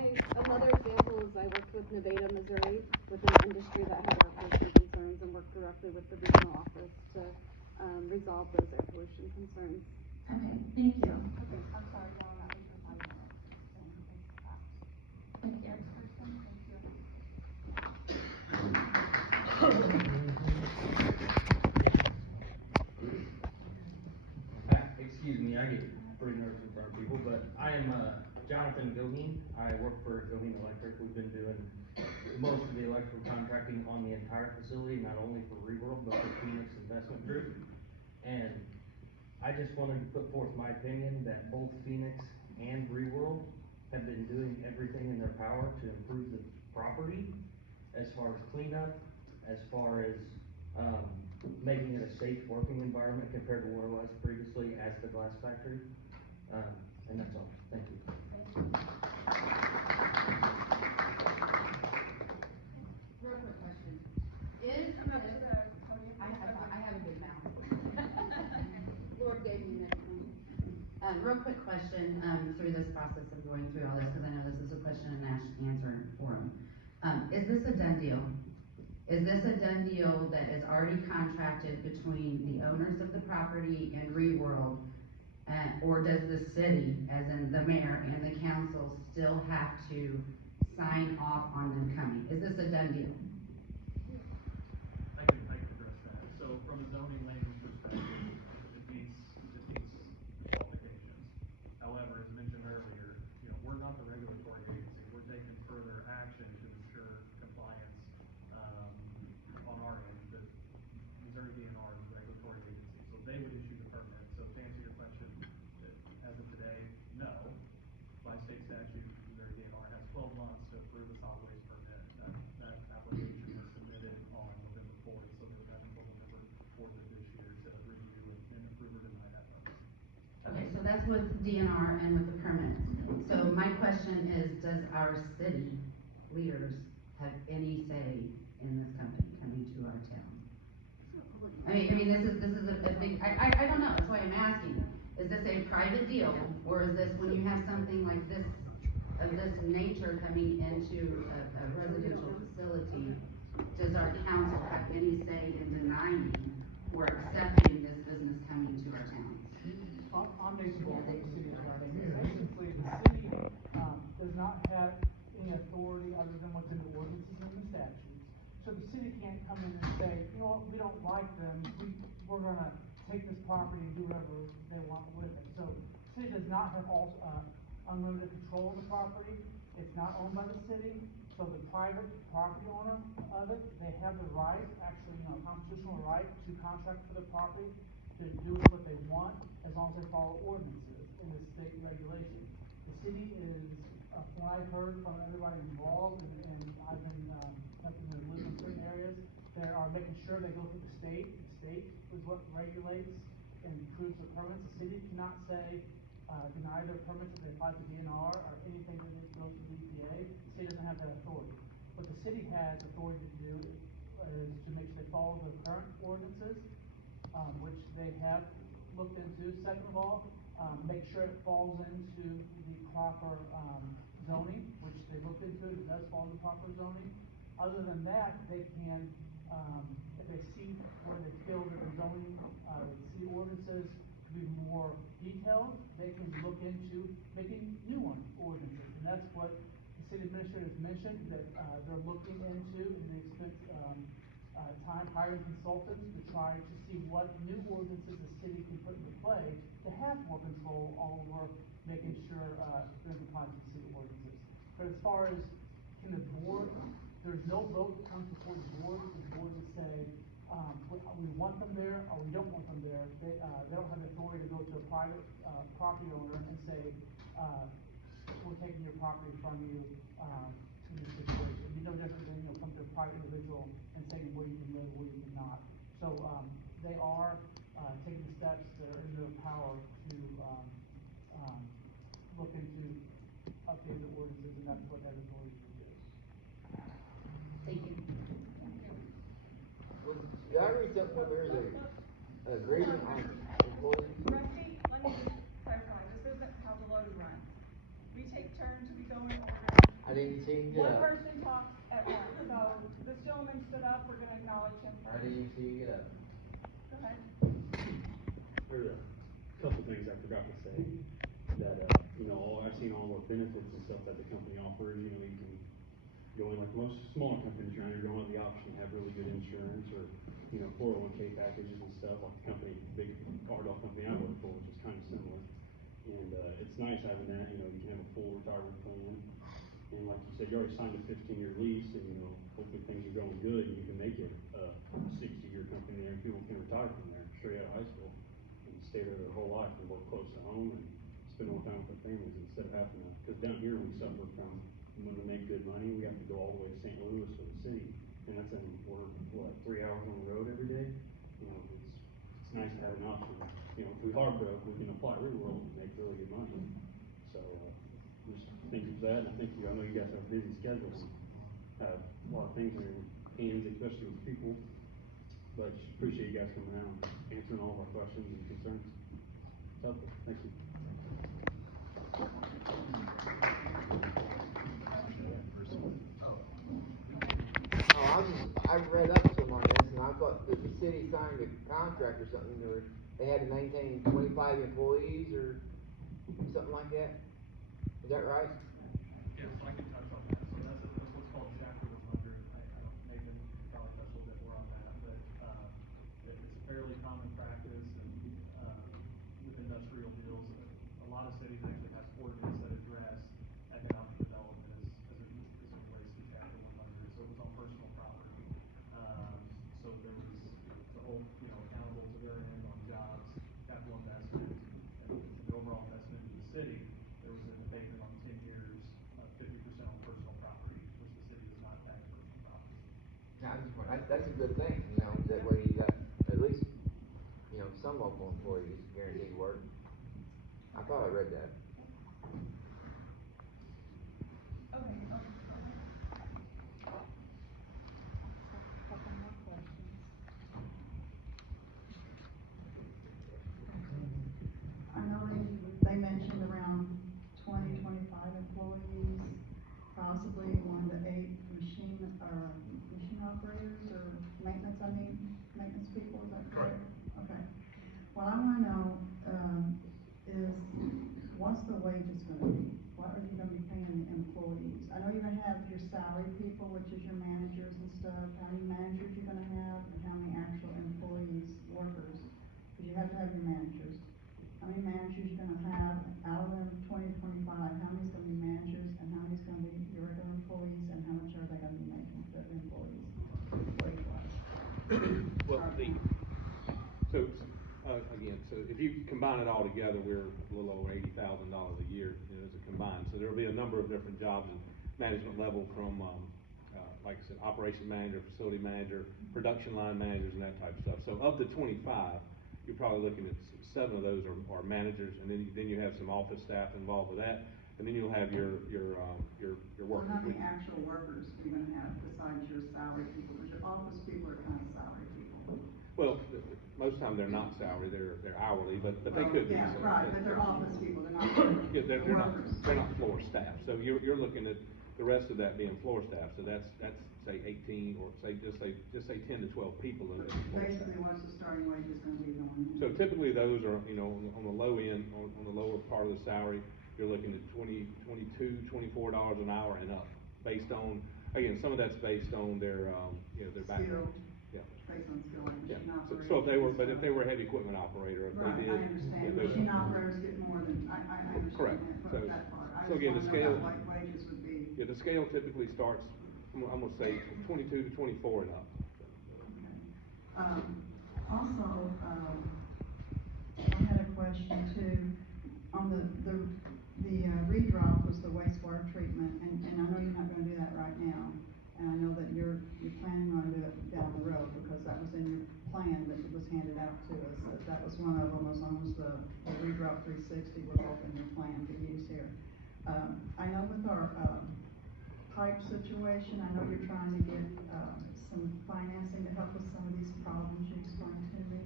Another example is I worked with Nevada, Missouri, with an industry that had air pollution concerns, and worked directly with the regional office to resolve those air pollution concerns. Okay, thank you. Okay, I'm sorry, Dawn, that was your 5 minutes. Thank you. Next person, thank you. Excuse me, I get pretty nervous in front of people, but I am Jonathan Goheen. I work for Goheen Electric. We've been doing most of the electrical contracting on the entire facility, not only for Reworld, but for Phoenix Investment Group. And I just wanted to put forth my opinion that both Phoenix and Reworld have been doing everything in their power to improve the property, as far as cleanup, as far as making it a safe working environment compared to where it was previously as the glass factory. And that's all. Thank you. Real quick question. Is I'm not this, sure how you. I have a good mouth. Lord gave me next one. Real quick question, through this process of going through all this, because I know this is a question and answer forum. Is this a done deal? Is this a done deal that is already contracted between the owners of the property and Reworld? Or does the city, as in the mayor and the council, still have to sign off on them coming? Is this a done deal? I can address that. So from a zoning language perspective, it meets qualifications. However, as mentioned earlier, we're not the regulatory agency. We're taking further action to ensure compliance on our end. The Missouri DNR is the regulatory agency, so they would issue the permit. So to answer your question, as of today, no. By state statute, Missouri DNR has 12 months to approve a solid waste permit. That application was submitted on November 4th, so they've got until November 4th of this year to review and approve or deny that permit. Okay, so that's with DNR and with the permits. So my question is, does our city leaders have any say in this company coming to our town? I mean, this is a big, I don't know, that's why I'm asking. Is this a private deal, or is this when you have something like this, of this nature coming into a residential facility, does our council have any say in denying or accepting this business coming to our town? I'm Nathan Ball with the city attorney. Basically, the city does not have any authority other than what's in the ordinances and the statutes. So the city can't come in and say, you know what, we don't like them, we're gonna take this property and do whatever they want with it. So the city does not have unlimited control of the property. It's not owned by the city. So the private property owner of it, they have the right, actually, constitutional right to contract for the property, to do what they want, as long as they follow ordinances in the state regulation. The city is, from what I've heard from everybody involved, and I've been helping them live in certain areas, they are making sure they go through the state. The state is what regulates and approves the permits. The city cannot say, deny their permits if they apply to DNR or anything that goes to the EPA. The city doesn't have that authority. What the city has authority to do is to make sure they follow the current ordinances, which they have looked into. Second of all, make sure it falls into the proper zoning, which they looked into. It does fall into proper zoning. Other than that, they can, if they see where they feel that the zoning, city ordinances to be more detailed, they can look into making new ordinances. And that's what the city administrator has mentioned, that they're looking into, and they spent time hiring consultants to try to see what new ordinances the city can put into play to have more control over making sure they're in compliance with city ordinances. But as far as can the board, there's no vote that comes before the board. The board would say, we want them there or we don't want them there. They don't have the authority to go to a private property owner and say, we're taking your property from you in this situation. It'd be no different than come to a private individual and saying where you can live, where you cannot. So they are taking the steps that are in their power to look into updating the ordinances, and that's what that authority is. Thank you. Did I read something up there that agreement on employees? Rusty, let me just clarify, this isn't how the load runs. We take turns, we go in order, I didn't see him get One up. person talks at once, so this gentleman stood up, we're gonna acknowledge him I first. didn't even see you get up. Go ahead. There's a couple things I forgot to say, that, I've seen all the benefits and stuff that the company offers, you can go in like most smaller companies around here, don't have the option to have really good insurance or, 401k packages and stuff, like the company, big Ardell company I work for, which is kind of similar. And, it's nice having that, you can have a full retirement plan. And like you said, you already signed a 15-year lease, and, hopefully things are going good, and you can make it a 60-year company there, and people can retire from there, straight out of high school, and stay there their whole life and work close to home and spend more time with their families instead of having to, because down here we suffer from, when we make good money, we have to go all the way to St. Louis for the city, and that's we're, 3 hours on the road every day. It's nice to have an option. If we hard broke, we can apply Reworld and make really good money. So, just thank you for that, and I thank you, I know you guys have busy schedules, have a lot of things in your hands, especially with people, but just appreciate you guys coming out and answering all of our questions and concerns. It's helpful, thank you. Oh, I read up some on this, and I thought that the city signed a contract or something, or they had to maintain 25 employees or something like that. Is that right? Yes, I can touch on that. So that's what's called chapter 100. I don't, Nathan can probably touch a little bit more on that, but, it's a fairly common practice and, with industrial deals. A lot of cities actually has ordinance that address economic development as it relates to chapter 100. So it was on personal property. So there was to hold, accountable to their end on jobs, capital investment, and the overall investment into the city. There was an abatement on 10 years, 50% on personal property, which the city does not tax personal property. Yeah, that's a good thing, that way you got at least, some local employees guaranteed work. I thought I read that. Okay, go ahead. Couple more questions. I know they mentioned around 20-25 employees, possibly 1 to 8 machine operators or maintenance people, is that correct? Okay. What I wanna know, is what's the wages gonna be? What are you gonna be paying the employees? I know you're gonna have your salary people, which is your managers and stuff, how many managers you're gonna have, and how many actual employees, workers, cause you have to have your managers. How many managers you're gonna have, out of them 20-25, how many's gonna be managers, and how many's gonna be your regular employees, and how much are they gonna be making, the employees, wage-wise? Well, Start now. again, so if you combine it all together, we're a little over $80,000 a year, as a combined. So there'll be a number of different jobs and management level from, like I said, operation manager, facility manager, production line managers, and that type of stuff. So of the 25, you're probably looking at 7 of those are managers, and then you have some office staff involved with that, and then you'll have your workers. So how many actual workers are you gonna have besides your salary people, cause your office people are kind of salary people? Well, most of the time they're not salary, they're hourly, but they Well, could be. yeah, So, right, but they're office people, they're not Yeah, they're not, workers. they're not floor staff, so you're looking at the rest of that being floor staff, so that's say 18, or just say 10 to 12 people in the floor staff. Basically, what's the starting wage is gonna be going in? So typically those are, on the low end, on the lower part of the salary, you're looking at $22, $24 an hour and up, based on, again, some of that's based on their background. Yeah. Based on skill, like Yeah, machine so operators. if they were a heavy equipment operator, if Right, they did. I understand, yeah, machine operators get more than, I understand Correct. that part, I So just again, wanna the know scale. what wages would be. Yeah, the scale typically starts, I'm gonna say 22 to 24 and up. Okay. Also, I had a question too, on the redrop was the wastewater treatment, and I know you're not gonna do that right now. And I know that you're planning on doing it down the road, because that was in your plan that was handed out to us, that was one of them, as long as the redrop 360 was both in your plan to use here. I know with our, pipe situation, I know you're trying to get, some financing to help with some of these problems you explained to me.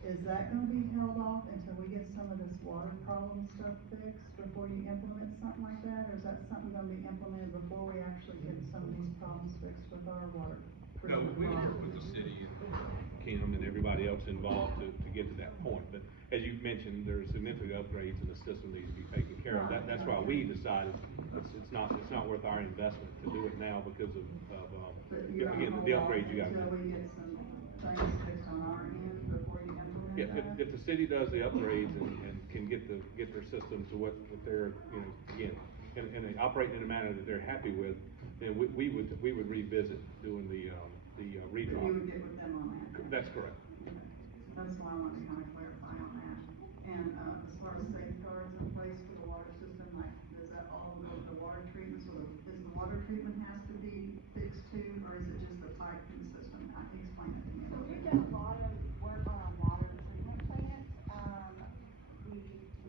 is that gonna be held off until we get some of this water problem stuff fixed before you implement something like that? Or is that something gonna be implemented before we actually get some of these problems fixed with our water No, treatment we work problem? with the city and Kim and everybody else involved to get to that point. But as you mentioned, there's significant upgrades and the system needs to be taken care of. That's why we decided it's not worth our investment to do it now because of, But you're gonna again, hold the off upgrades you gotta until do. we get some things fixed on our end before you implement Yeah, that? if the city does the upgrades and can get their system to what they're, again, and they operate in a manner that they're happy with, then we would revisit doing the redrop. You would get with them on that? That's correct. Okay. That's why I wanted to kind of clarify on that. And, as far as safeguards in place for the water system, like, does that all go to the water treatment? So is the water treatment has to be fixed too, or is it just the pipe in the system? Explain it to me a So little we've bit. done a lot of work on our water treatment plant. The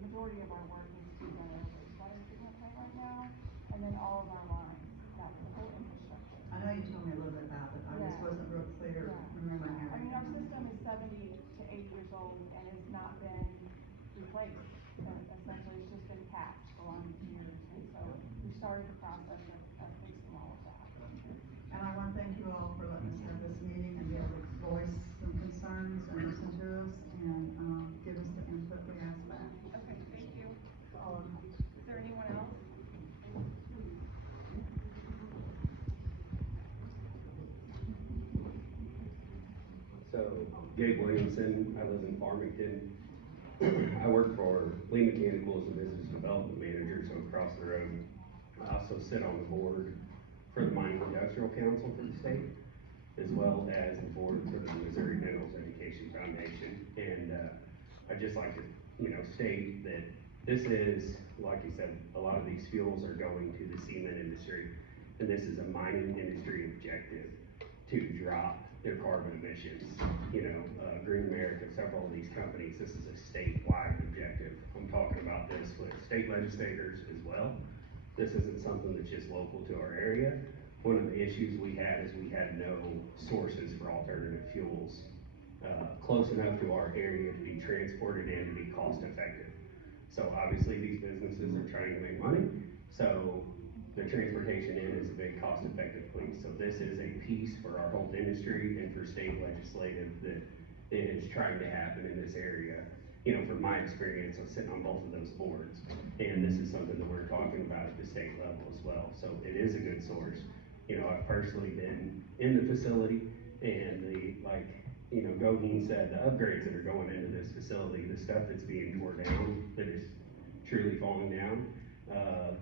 majority of our work is to run our wastewater treatment plant right now, and then all of our lines, the whole infrastructure. I know you told me a little bit about it, I just Yeah. wasn't real clear, Yeah. remembering I mean, our everything. system is 70 to 80 years old and has not been replaced. Essentially, it's just been patched along the years, and so we started the process of fixing all of that. And I want to thank you all for letting us have this meeting and be able to voice some concerns and listen to us and, give us the input we asked back. Okay, thank you. That's all I have. Is there anyone else? So, Gabe Williamson, I live in Farmington. I work for Lee Mechanical as a business development manager, so across the road. I also sit on the board for the Mining Industrial Council for the state, as well as the board for the Missouri Minerals Education Foundation. And, I'd just like to, state that this is, like you said, a lot of these fuels are going to the cement industry. And this is a mining industry objective to drop their carbon emissions. Green America, several of these companies, this is a statewide objective. I'm talking about this with state legislators as well. This isn't something that's just local to our area. One of the issues we had is we had no sources for alternative fuels close enough to our area to be transported in to be cost effective. So obviously these businesses are trying to make money, so the transportation in is a big cost effective piece. So this is a piece for our whole industry and for state legislative that is trying to happen in this area. From my experience, I'm sitting on both of those boards, and this is something that we're talking about at the state level as well. So it is a good source. I've personally been in the facility, and Goheen said, the upgrades that are going into this facility, the stuff that's being torn down, that is truly falling down,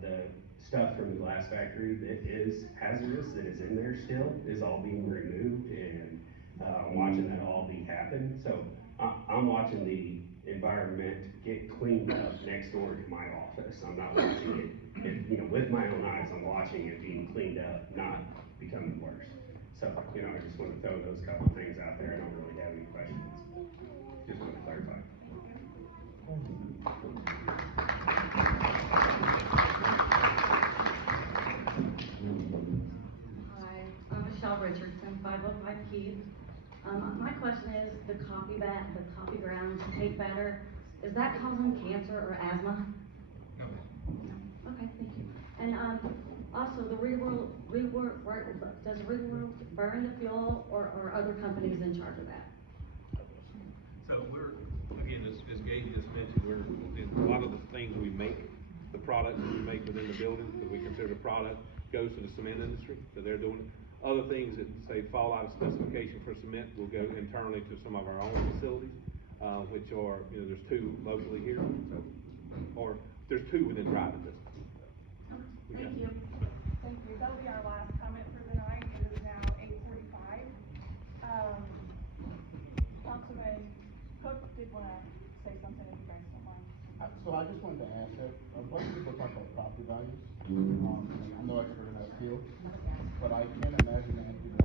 the stuff from the glass factory that is hazardous, that is in there still, is all being removed, and I'm watching that all be happen. So I'm watching the environment get cleaned up next door to my office. I'm not watching it, with my own eyes. I'm watching it being cleaned up, not becoming worse. So, I just want to throw those couple things out there. I don't really have any questions. Just want to clarify. Hi, I'm Michelle Richardson, 505 Keith. My question is, the coffee grounds tape batter, is that causing cancer or asthma? No. No. Okay, thank you. And, also the Reworld, does Reworld burn the fuel or are other companies in charge of that? So again, as Gabe just mentioned, in a lot of the things we make, the products that we make within the building, that we consider a product, goes to the cement industry, so they're doing it. Other things that say fall out of specification for cement will go internally to some of our own facilities, which are, there's 2 locally here, or there's 2 within driving distance. Thank you. Thank you. That'll be our last comment for the night. It is now 8:45. Councilman Cook did want to say something if you guys don't mind. So I just wanted to ask that, a bunch of people talk about property values. I'm no expert in that field, but I can't imagine that people